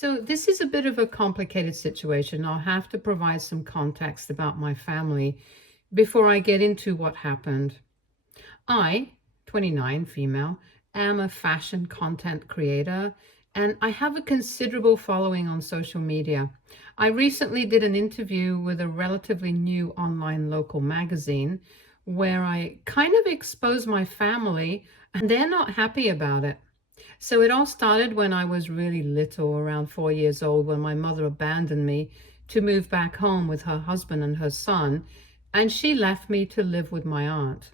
So, this is a bit of a complicated situation. I'll have to provide some context about my family before I get into what happened. I, 29, female, am a fashion content creator and I have a considerable following on social media. I recently did an interview with a relatively new online local magazine where I kind of exposed my family and they're not happy about it. So it all started when I was really little, around 4 years old, when my mother abandoned me to move back home with her husband and her son, and she left me to live with my aunt.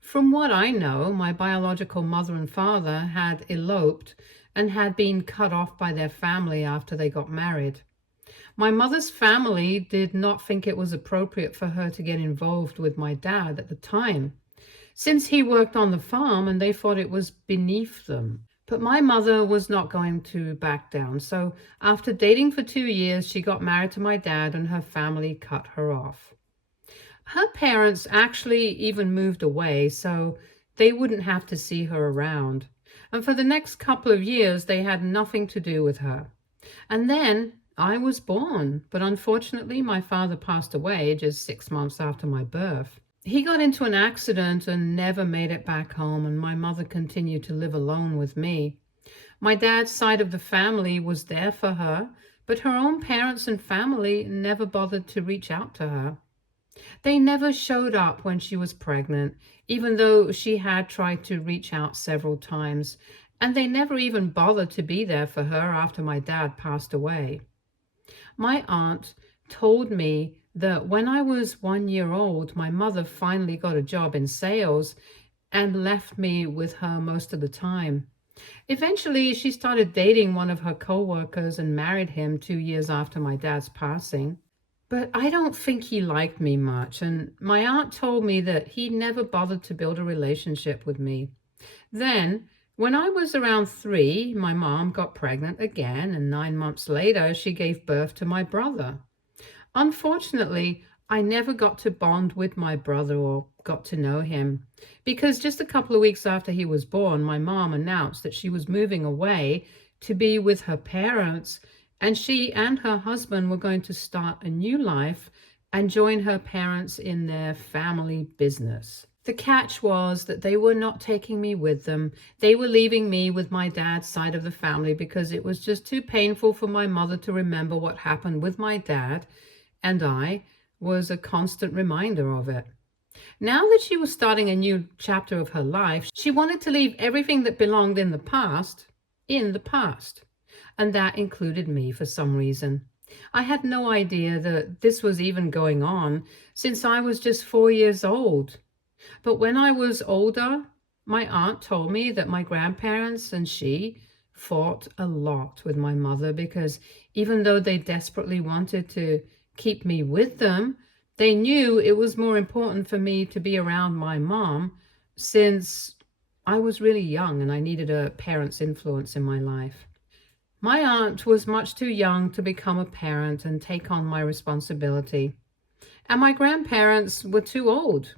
From what I know, my biological mother and father had eloped and had been cut off by their family after they got married. My mother's family did not think it was appropriate for her to get involved with my dad at the time, since he worked on the farm and they thought it was beneath them. But my mother was not going to back down. So after dating for 2 years, she got married to my dad and her family cut her off. Her parents actually even moved away so they wouldn't have to see her around. And for the next couple of years, they had nothing to do with her. And then I was born, but unfortunately, my father passed away just 6 months after my birth. He got into an accident and never made it back home, and my mother continued to live alone with me. My dad's side of the family was there for her, but her own parents and family never bothered to reach out to her. They never showed up when she was pregnant, even though she had tried to reach out several times, and they never even bothered to be there for her after my dad passed away. My aunt told me that when I was 1 year old, my mother finally got a job in sales and left me with her most of the time. Eventually, she started dating one of her co-workers and married him 2 years after my dad's passing. But I don't think he liked me much, and my aunt told me that he never bothered to build a relationship with me. Then, when I was around 3, my mom got pregnant again, and 9 months later, she gave birth to my brother. Unfortunately, I never got to bond with my brother or got to know him because just a couple of weeks after he was born, my mom announced that she was moving away to be with her parents, and she and her husband were going to start a new life and join her parents in their family business. The catch was that they were not taking me with them. They were leaving me with my dad's side of the family because it was just too painful for my mother to remember what happened with my dad, and I was a constant reminder of it. Now that she was starting a new chapter of her life, she wanted to leave everything that belonged in the past, and that included me for some reason. I had no idea that this was even going on since I was just 4 years old. But when I was older, my aunt told me that my grandparents and she fought a lot with my mother because even though they desperately wanted to keep me with them, they knew it was more important for me to be around my mom since I was really young and I needed a parent's influence in my life. My aunt was much too young to become a parent and take on my responsibility, and my grandparents were too old,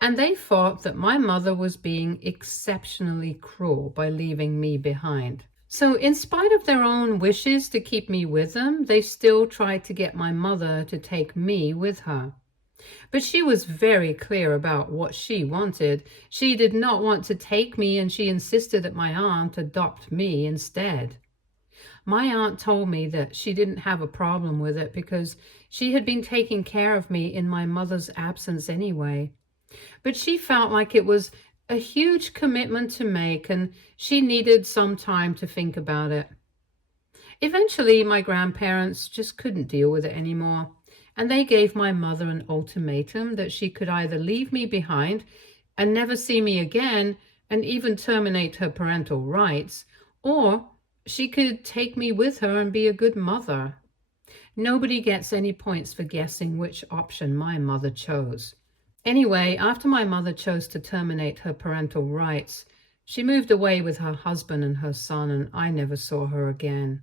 and they thought that my mother was being exceptionally cruel by leaving me behind. So in spite of their own wishes to keep me with them, they still tried to get my mother to take me with her. But she was very clear about what she wanted. She did not want to take me, and she insisted that my aunt adopt me instead. My aunt told me that she didn't have a problem with it because she had been taking care of me in my mother's absence anyway. But she felt like it was a huge commitment to make and she needed some time to think about it. Eventually, my grandparents just couldn't deal with it anymore, and they gave my mother an ultimatum that she could either leave me behind and never see me again and even terminate her parental rights, or she could take me with her and be a good mother. Nobody gets any points for guessing which option my mother chose. Anyway, after my mother chose to terminate her parental rights, she moved away with her husband and her son, and I never saw her again.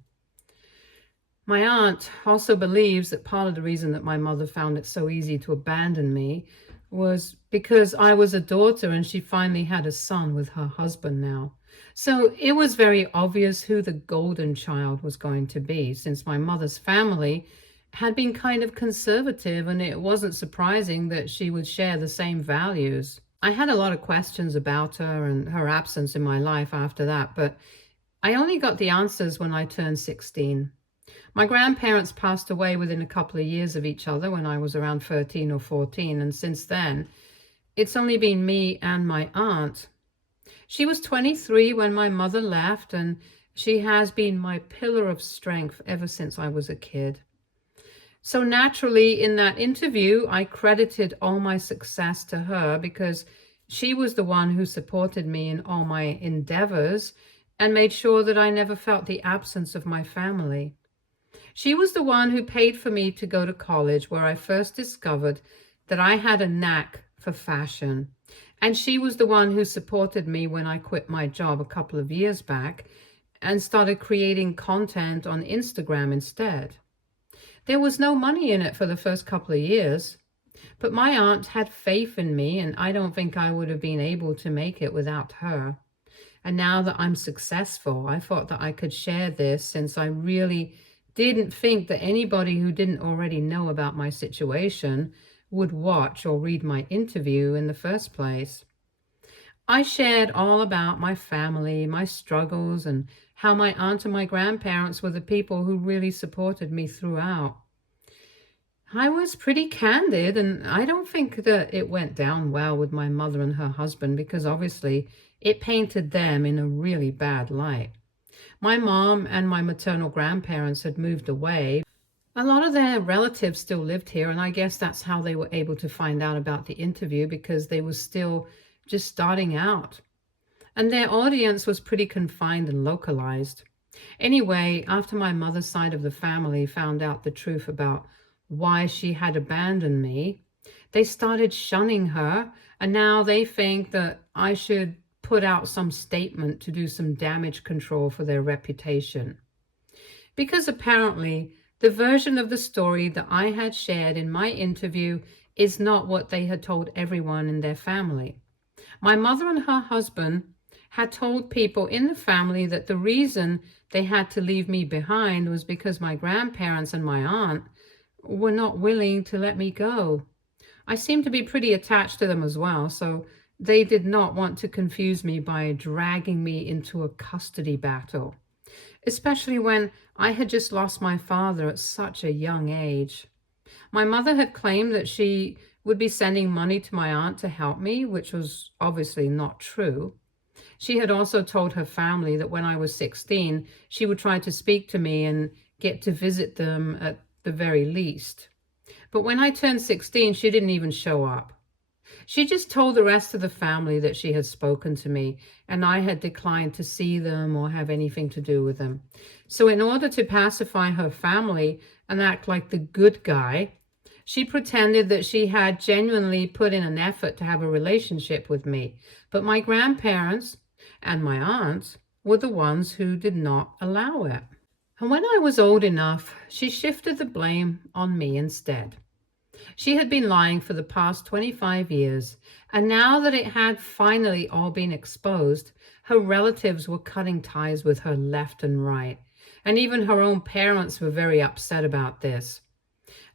My aunt also believes that part of the reason that my mother found it so easy to abandon me was because I was a daughter and she finally had a son with her husband now. So it was very obvious who the golden child was going to be, since my mother's family had been kind of conservative, and it wasn't surprising that she would share the same values. I had a lot of questions about her and her absence in my life after that, but I only got the answers when I turned 16. My grandparents passed away within a couple of years of each other when I was around 13 or 14, and since then, it's only been me and my aunt. She was 23 when my mother left, and she has been my pillar of strength ever since I was a kid. So naturally, in that interview, I credited all my success to her because she was the one who supported me in all my endeavors and made sure that I never felt the absence of my family. She was the one who paid for me to go to college, where I first discovered that I had a knack for fashion. And she was the one who supported me when I quit my job a couple of years back and started creating content on Instagram instead. There was no money in it for the first couple of years, but my aunt had faith in me, and I don't think I would have been able to make it without her. And now that I'm successful, I thought that I could share this, since I really didn't think that anybody who didn't already know about my situation would watch or read my interview in the first place. I shared all about my family, my struggles, and how my aunt and my grandparents were the people who really supported me throughout. I was pretty candid, and I don't think that it went down well with my mother and her husband, because obviously it painted them in a really bad light. My mom and my maternal grandparents had moved away. A lot of their relatives still lived here, and I guess that's how they were able to find out about the interview, because they were still just starting out. And their audience was pretty confined and localized. Anyway, after my mother's side of the family found out the truth about why she had abandoned me, they started shunning her, and now they think that I should put out some statement to do some damage control for their reputation. Because apparently, the version of the story that I had shared in my interview is not what they had told everyone in their family. My mother and her husband had told people in the family that the reason they had to leave me behind was because my grandparents and my aunt were not willing to let me go. I seem to be pretty attached to them as well, so they did not want to confuse me by dragging me into a custody battle, especially when I had just lost my father at such a young age. My mother had claimed that she would be sending money to my aunt to help me, which was obviously not true. She had also told her family that when I was 16, she would try to speak to me and get to visit them at the very least. But when I turned 16, she didn't even show up. She just told the rest of the family that she had spoken to me, and I had declined to see them or have anything to do with them. So in order to pacify her family and act like the good guy, she pretended that she had genuinely put in an effort to have a relationship with me. But my grandparents and my aunts were the ones who did not allow it. And when I was old enough, she shifted the blame on me instead. She had been lying for the past 25 years, and now that it had finally all been exposed, her relatives were cutting ties with her left and right, and even her own parents were very upset about this.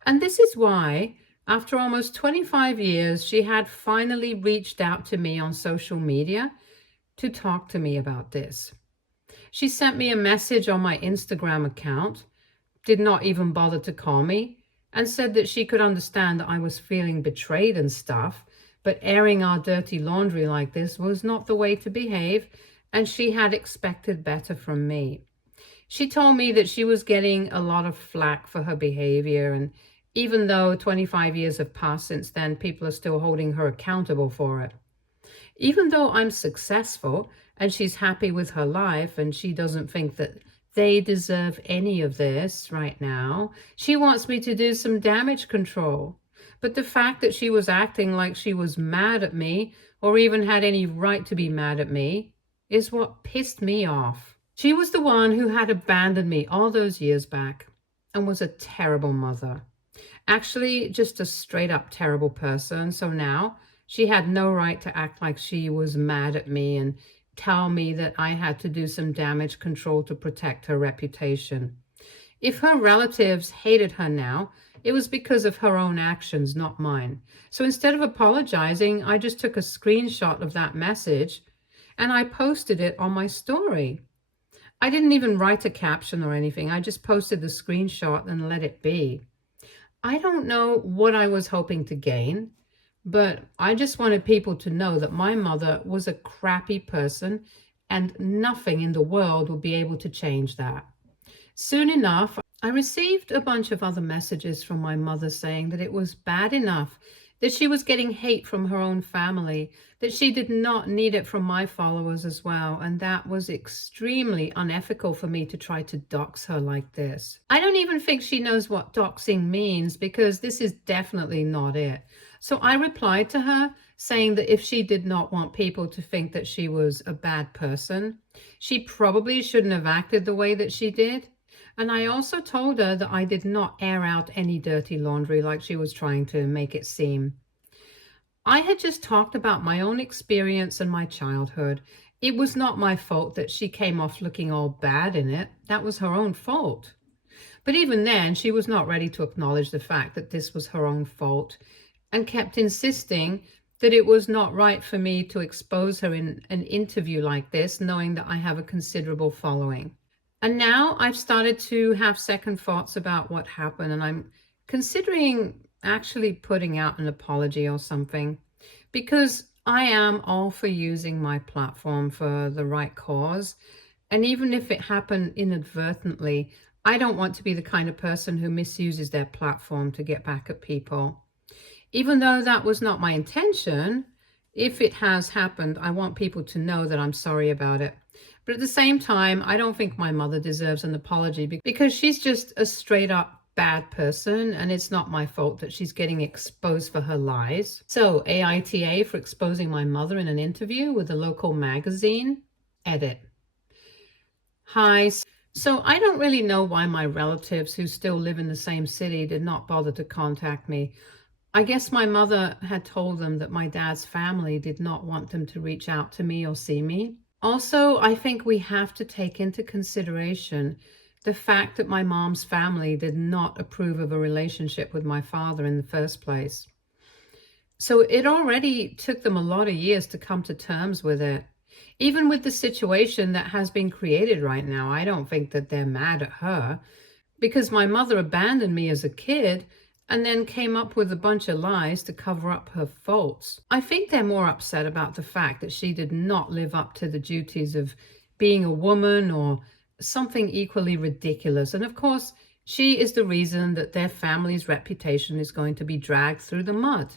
And this is why, after almost 25 years, she had finally reached out to me on social media to talk to me about this. She sent me a message on my Instagram account, did not even bother to call me, and said that she could understand that I was feeling betrayed and stuff, but airing our dirty laundry like this was not the way to behave, and she had expected better from me. She told me that she was getting a lot of flack for her behavior, and even though 25 years have passed since then, people are still holding her accountable for it. Even though I'm successful and she's happy with her life and she doesn't think that they deserve any of this right now, she wants me to do some damage control. But the fact that she was acting like she was mad at me or even had any right to be mad at me is what pissed me off. She was the one who had abandoned me all those years back and was a terrible mother. Actually, just a straight up terrible person. So now she had no right to act like she was mad at me and tell me that I had to do some damage control to protect her reputation. If her relatives hated her now, it was because of her own actions, not mine. So instead of apologizing, I just took a screenshot of that message and I posted it on my story. I didn't even write a caption or anything. I just posted the screenshot and let it be. I don't know what I was hoping to gain, but I just wanted people to know that my mother was a crappy person and nothing in the world would be able to change that. Soon enough, I received a bunch of other messages from my mother saying that it was bad enough that she was getting hate from her own family, that she did not need it from my followers as well, and that was extremely unethical for me to try to dox her like this. I don't even think she knows what doxing means because this is definitely not it. So I replied to her saying that if she did not want people to think that she was a bad person, she probably shouldn't have acted the way that she did. And I also told her that I did not air out any dirty laundry like she was trying to make it seem. I had just talked about my own experience and my childhood. It was not my fault that she came off looking all bad in it. That was her own fault. But even then, she was not ready to acknowledge the fact that this was her own fault and kept insisting that it was not right for me to expose her in an interview like this, knowing that I have a considerable following. And now I've started to have second thoughts about what happened, and I'm considering actually putting out an apology or something, because I am all for using my platform for the right cause. And even if it happened inadvertently, I don't want to be the kind of person who misuses their platform to get back at people. Even though that was not my intention, if it has happened, I want people to know that I'm sorry about it. But at the same time, I don't think my mother deserves an apology because she's just a straight up bad person, and it's not my fault that she's getting exposed for her lies. So, AITA for exposing my mother in an interview with a local magazine. Edit. Hi. So I don't really know why my relatives who still live in the same city did not bother to contact me. I guess my mother had told them that my dad's family did not want them to reach out to me or see me. Also, I think we have to take into consideration the fact that my mom's family did not approve of a relationship with my father in the first place. So it already took them a lot of years to come to terms with it. Even with the situation that has been created right now, I don't think that they're mad at her because my mother abandoned me as a kid and then came up with a bunch of lies to cover up her faults. I think they're more upset about the fact that she did not live up to the duties of being a woman or something equally ridiculous. And of course, she is the reason that their family's reputation is going to be dragged through the mud.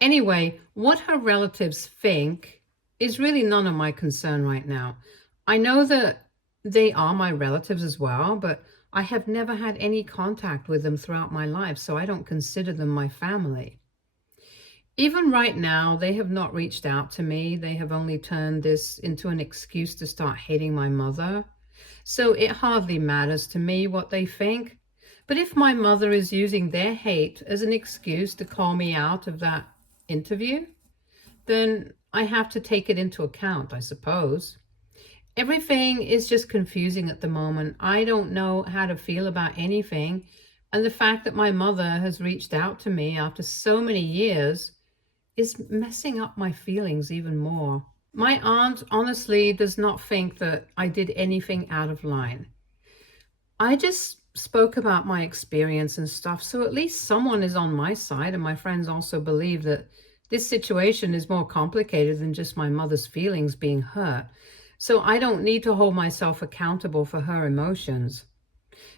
Anyway, what her relatives think is really none of my concern right now. I know that they are my relatives as well, but I have never had any contact with them throughout my life, so I don't consider them my family. Even right now, they have not reached out to me. They have only turned this into an excuse to start hating my mother. So it hardly matters to me what they think. But if my mother is using their hate as an excuse to call me out of that interview, then I have to take it into account, I suppose. Everything is just confusing at the moment. I don't know how to feel about anything. And the fact that my mother has reached out to me after so many years is messing up my feelings even more. My aunt honestly does not think that I did anything out of line. I just spoke about my experience and stuff, so at least someone is on my side, and my friends also believe that this situation is more complicated than just my mother's feelings being hurt. So I don't need to hold myself accountable for her emotions.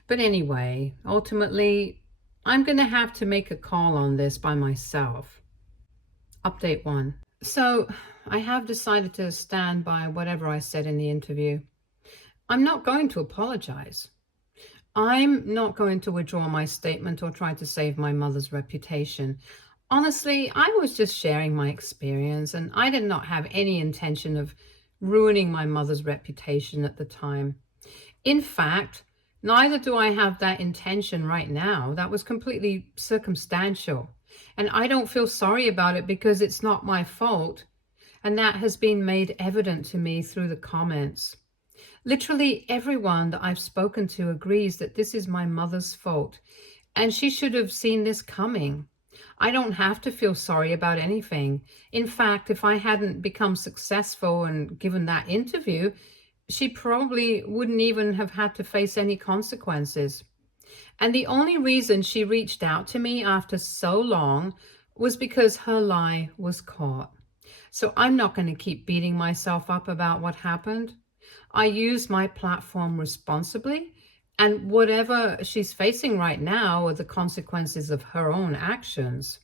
But anyway, ultimately, I'm going to have to make a call on this by myself. Update 1. So I have decided to stand by whatever I said in the interview. I'm not going to apologize. I'm not going to withdraw my statement or try to save my mother's reputation. Honestly, I was just sharing my experience, and I did not have any intention of ruining my mother's reputation at the time. In fact, neither do I have that intention right now. That was completely circumstantial. And I don't feel sorry about it because it's not my fault. and that has been made evident to me through the comments. Literally everyone that I've spoken to agrees that this is my mother's fault, and she should have seen this coming. I don't have to feel sorry about anything. In fact, if I hadn't become successful and given that interview, she probably wouldn't even have had to face any consequences. And the only reason she reached out to me after so long was because her lie was caught. So I'm not going to keep beating myself up about what happened. I use my platform responsibly, and whatever she's facing right now are the consequences of her own actions,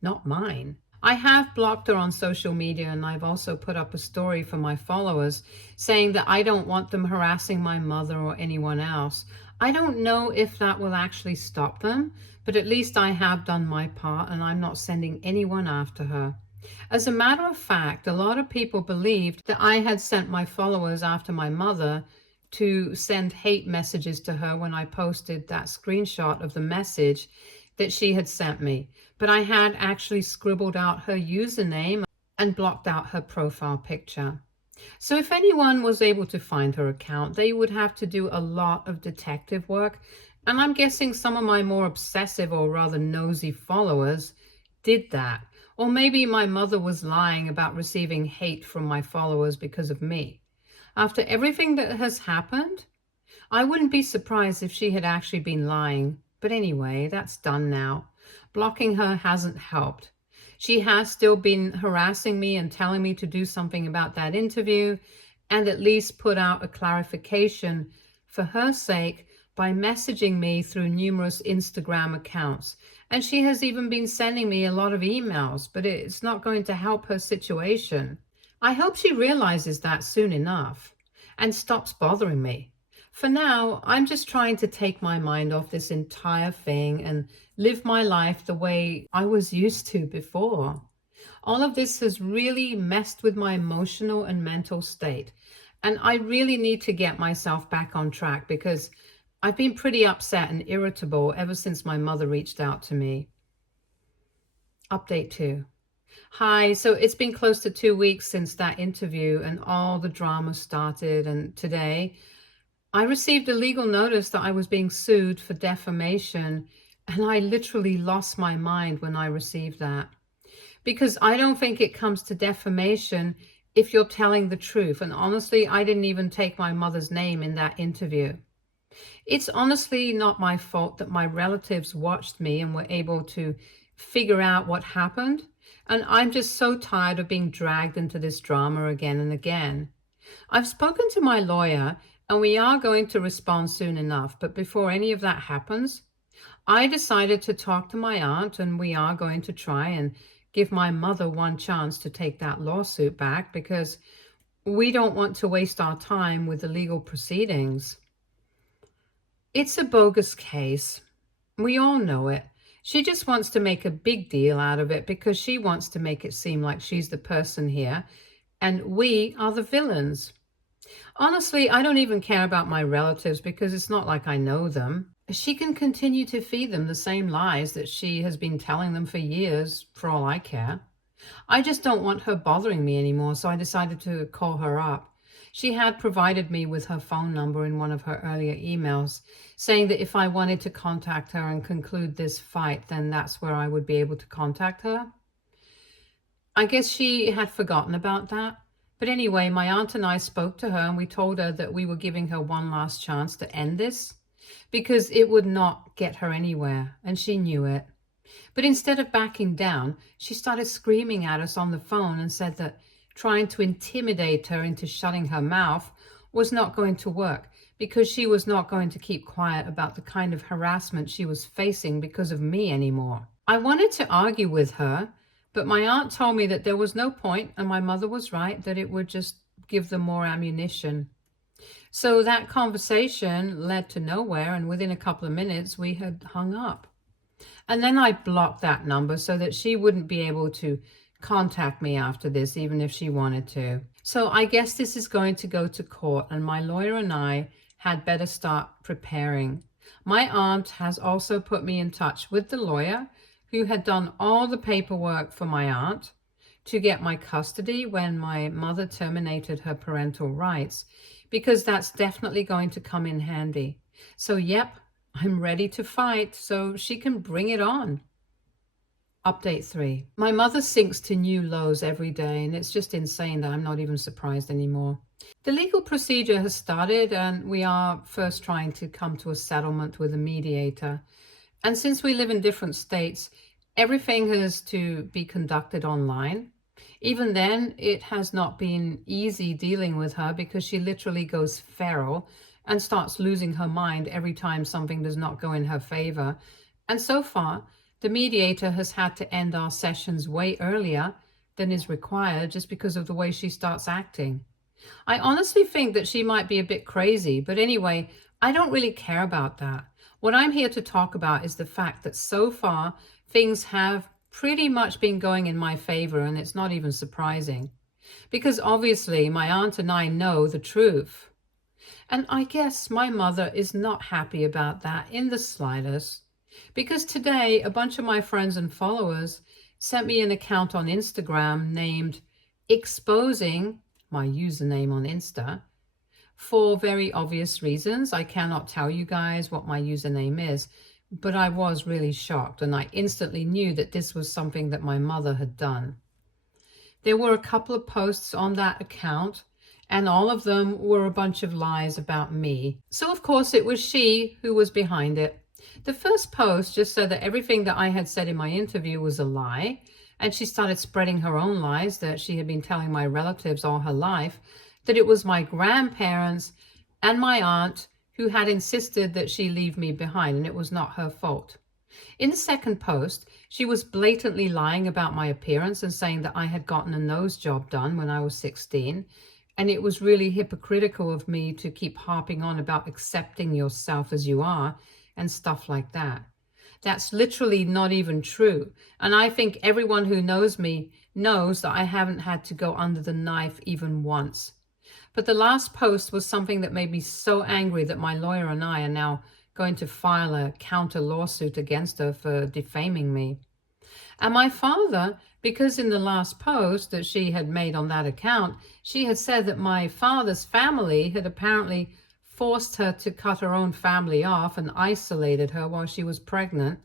not mine. I have blocked her on social media, and I've also put up a story for my followers saying that I don't want them harassing my mother or anyone else. I don't know if that will actually stop them, but at least I have done my part and I'm not sending anyone after her. As a matter of fact, a lot of people believed that I had sent my followers after my mother to send hate messages to her when I posted that screenshot of the message that she had sent me. But I had actually scribbled out her username and blocked out her profile picture. So if anyone was able to find her account, they would have to do a lot of detective work. And I'm guessing some of my more obsessive or rather nosy followers did that. Or maybe my mother was lying about receiving hate from my followers because of me. After everything that has happened, I wouldn't be surprised if she had actually been lying. But anyway, that's done now. Blocking her hasn't helped. She has still been harassing me and telling me to do something about that interview, and at least put out a clarification for her sake by messaging me through numerous Instagram accounts. And she has even been sending me a lot of emails, but it's not going to help her situation. I hope she realizes that soon enough and stops bothering me. For now, I'm just trying to take my mind off this entire thing and live my life the way I was used to before. All of this has really messed with my emotional and mental state, and I really need to get myself back on track because I've been pretty upset and irritable ever since my mother reached out to me. Update 2. Hi, so it's been close to 2 weeks since that interview and all the drama started, and today I received a legal notice that I was being sued for defamation, and I literally lost my mind when I received that. Because I don't think it comes to defamation if you're telling the truth, and honestly, I didn't even take my mother's name in that interview. It's honestly not my fault that my relatives watched me and were able to figure out what happened, and I'm just so tired of being dragged into this drama again and again. I've spoken to my lawyer, and we are going to respond soon enough, but before any of that happens, I decided to talk to my aunt, and we are going to try and give my mother one chance to take that lawsuit back because we don't want to waste our time with the legal proceedings. It's a bogus case. We all know it. She just wants to make a big deal out of it because she wants to make it seem like she's the person here and we are the villains. Honestly, I don't even care about my relatives because it's not like I know them. She can continue to feed them the same lies that she has been telling them for years, for all I care. I just don't want her bothering me anymore, so I decided to call her up. She had provided me with her phone number in one of her earlier emails, saying that if I wanted to contact her and conclude this fight, then that's where I would be able to contact her. I guess she had forgotten about that. But anyway, my aunt and I spoke to her and we told her that we were giving her one last chance to end this because it would not get her anywhere, and she knew it. But instead of backing down, she started screaming at us on the phone and said that trying to intimidate her into shutting her mouth was not going to work because she was not going to keep quiet about the kind of harassment she was facing because of me anymore. I wanted to argue with her, but my aunt told me that there was no point, and my mother was right, that it would just give them more ammunition. So that conversation led to nowhere, and within a couple of minutes, we had hung up. And then I blocked that number so that she wouldn't be able to contact me after this, even if she wanted to. So I guess this is going to go to court, and my lawyer and I had better start preparing. My aunt has also put me in touch with the lawyer who had done all the paperwork for my aunt, to get my custody when my mother terminated her parental rights, because that's definitely going to come in handy. So, yep, I'm ready to fight so she can bring it on. Update 3. My mother sinks to new lows every day, and it's just insane that I'm not even surprised anymore. The legal procedure has started, and we are first trying to come to a settlement with a mediator. And since we live in different states, everything has to be conducted online. Even then, it has not been easy dealing with her because she literally goes feral and starts losing her mind every time something does not go in her favor. And so far, the mediator has had to end our sessions way earlier than is required just because of the way she starts acting. I honestly think that she might be a bit crazy, but anyway, I don't really care about that. What I'm here to talk about is the fact that so far things have pretty much been going in my favor, and it's not even surprising. Because obviously my aunt and I know the truth. And I guess my mother is not happy about that in the slightest. Because today a bunch of my friends and followers sent me an account on Instagram named Exposing, my username on Insta, for very obvious reasons. I cannot tell you guys what my username is, but I was really shocked, and I instantly knew that this was something that my mother had done. There were a couple of posts on that account, and all of them were a bunch of lies about me. So of course it was she who was behind it. The first post just said that everything that I had said in my interview was a lie, and she started spreading her own lies that she had been telling my relatives all her life, that it was my grandparents and my aunt who had insisted that she leave me behind, and it was not her fault. In the second post, she was blatantly lying about my appearance and saying that I had gotten a nose job done when I was 16, and it was really hypocritical of me to keep harping on about accepting yourself as you are and stuff like that. That's literally not even true. And I think everyone who knows me knows that I haven't had to go under the knife even once. But the last post was something that made me so angry that my lawyer and I are now going to file a counter lawsuit against her for defaming me. And my father, because in the last post that she had made on that account, she had said that my father's family had apparently forced her to cut her own family off and isolated her while she was pregnant.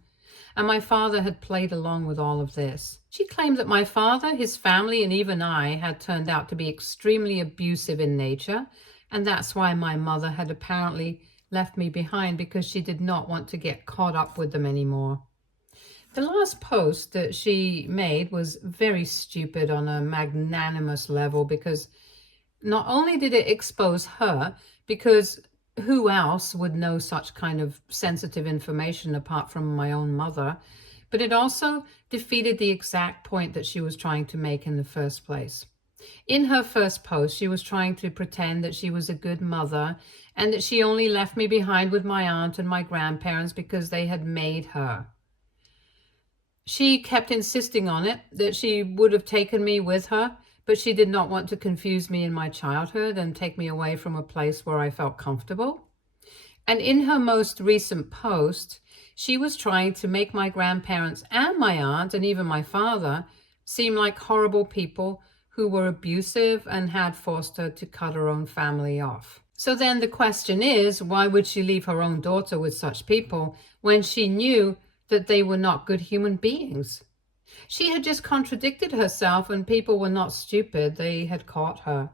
And my father had played along with all of this. She claimed that my father, his family, and even I had turned out to be extremely abusive in nature, and that's why my mother had apparently left me behind, because she did not want to get caught up with them anymore. The last post that she made was very stupid on a magnanimous level, because not only did it expose her, because who else would know such kind of sensitive information apart from my own mother, but it also defeated the exact point that she was trying to make in the first place. In her first post, she was trying to pretend that she was a good mother and that she only left me behind with my aunt and my grandparents because they had made her. She kept insisting on it, that she would have taken me with her, but she did not want to confuse me in my childhood and take me away from a place where I felt comfortable. And in her most recent post, she was trying to make my grandparents and my aunt and even my father seem like horrible people who were abusive and had forced her to cut her own family off. So then the question is, why would she leave her own daughter with such people when she knew that they were not good human beings? She had just contradicted herself, and people were not stupid. They had caught her.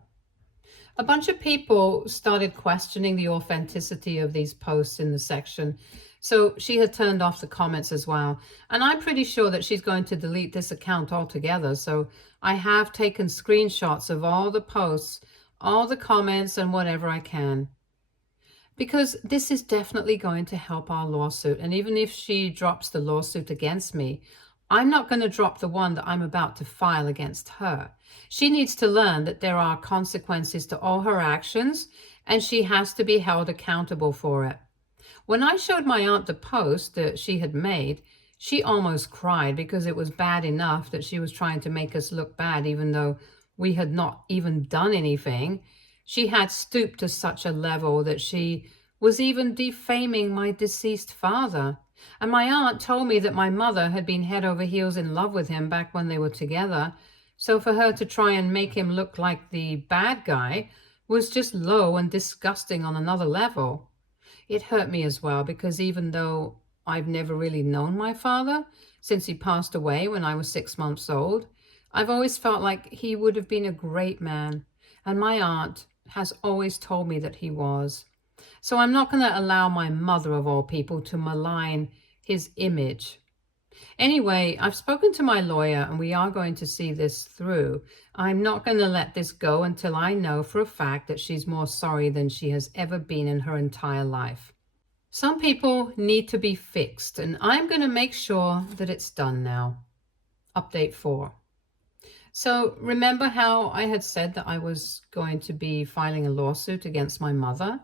A bunch of people started questioning the authenticity of these posts in the section, so she had turned off the comments as well. And I'm pretty sure that she's going to delete this account altogether, so I have taken screenshots of all the posts, all the comments, and whatever I can. Because this is definitely going to help our lawsuit, and even if she drops the lawsuit against me, I'm not going to drop the one that I'm about to file against her. She needs to learn that there are consequences to all her actions, and she has to be held accountable for it. When I showed my aunt the post that she had made, she almost cried, because it was bad enough that she was trying to make us look bad even though we had not even done anything. She had stooped to such a level that she was even defaming my deceased father. And my aunt told me that my mother had been head over heels in love with him back when they were together, So for her to try and make him look like the bad guy was just low and disgusting on another level. It hurt me as well because even though I've never really known my father since he passed away when I was 6 months old, I've always felt like he would have been a great man. And my aunt has always told me that he was. So I'm not going to allow my mother of all people to malign his image. Anyway, I've spoken to my lawyer and we are going to see this through. I'm not going to let this go until I know for a fact that she's more sorry than she has ever been in her entire life. Some people need to be fixed, and I'm going to make sure that it's done now. Update 4. So remember how I had said that I was going to be filing a lawsuit against my mother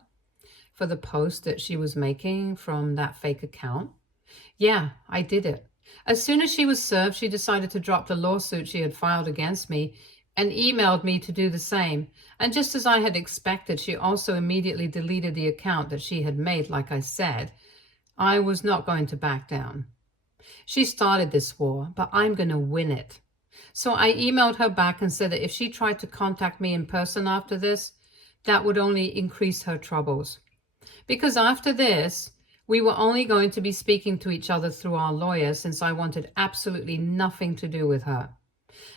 for the post that she was making from that fake account? Yeah, I did it. As soon as she was served, she decided to drop the lawsuit she had filed against me and emailed me to do the same. And just as I had expected, she also immediately deleted the account that she had made, like I said. I was not going to back down. She started this war, but I'm going to win it. So I emailed her back and said that if she tried to contact me in person after this, that would only increase her troubles. Because after this, we were only going to be speaking to each other through our lawyer since I wanted absolutely nothing to do with her.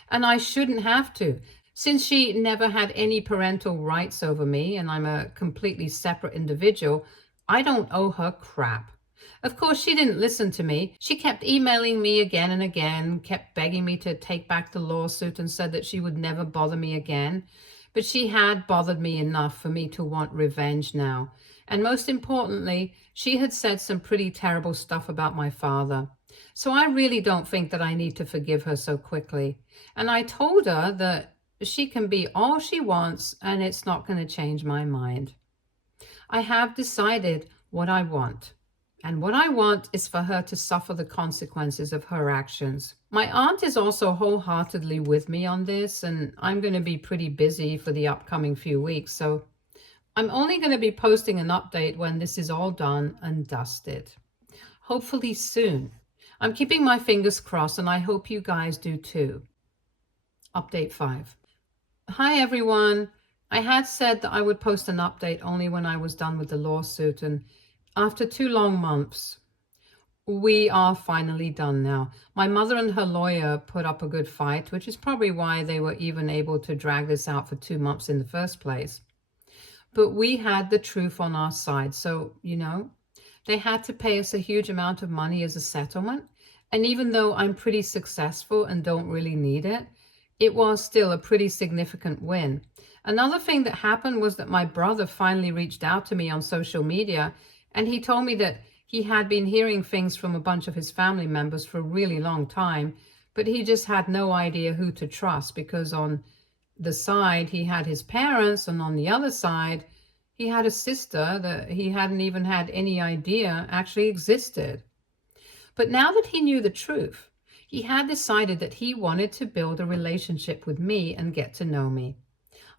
And I shouldn't have to, since she never had any parental rights over me and I'm a completely separate individual. I don't owe her crap. Of course, she didn't listen to me. She kept emailing me again and again, kept begging me to take back the lawsuit and said that she would never bother me again. But she had bothered me enough for me to want revenge now. And most importantly, she had said some pretty terrible stuff about my father. So I really don't think that I need to forgive her so quickly. And I told her that she can be all she wants and it's not going to change my mind. I have decided what I want. And what I want is for her to suffer the consequences of her actions. My aunt is also wholeheartedly with me on this, and I'm going to be pretty busy for the upcoming few weeks. So I'm only going to be posting an update when this is all done and dusted. Hopefully soon. I'm keeping my fingers crossed, and I hope you guys do too. Update 5. Hi everyone. I had said that I would post an update only when I was done with the lawsuit, and after 2 long months, we are finally done now. My mother and her lawyer put up a good fight, which is probably why they were even able to drag this out for 2 months in the first place. But we had the truth on our side. So, they had to pay us a huge amount of money as a settlement. And even though I'm pretty successful and don't really need it, it was still a pretty significant win. Another thing that happened was that my brother finally reached out to me on social media, and he told me that he had been hearing things from a bunch of his family members for a really long time, but he just had no idea who to trust because on the side he had his parents, and on the other side he had a sister that he hadn't even had any idea actually existed. But now that he knew the truth, he had decided that he wanted to build a relationship with me and get to know me.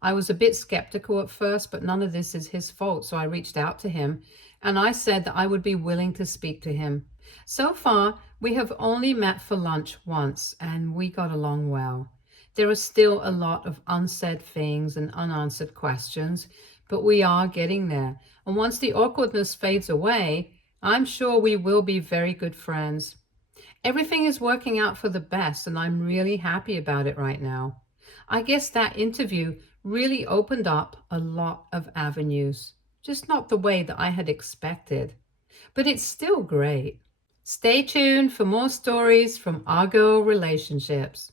I was a bit skeptical at first, but none of this is his fault, so I reached out to him and I said that I would be willing to speak to him. So far, we have only met for lunch once and we got along well. There are still a lot of unsaid things and unanswered questions, but we are getting there. And once the awkwardness fades away, I'm sure we will be very good friends. Everything is working out for the best, and I'm really happy about it right now. I guess that interview really opened up a lot of avenues, just not the way that I had expected. But it's still great. Stay tuned for more stories from our girl relationships.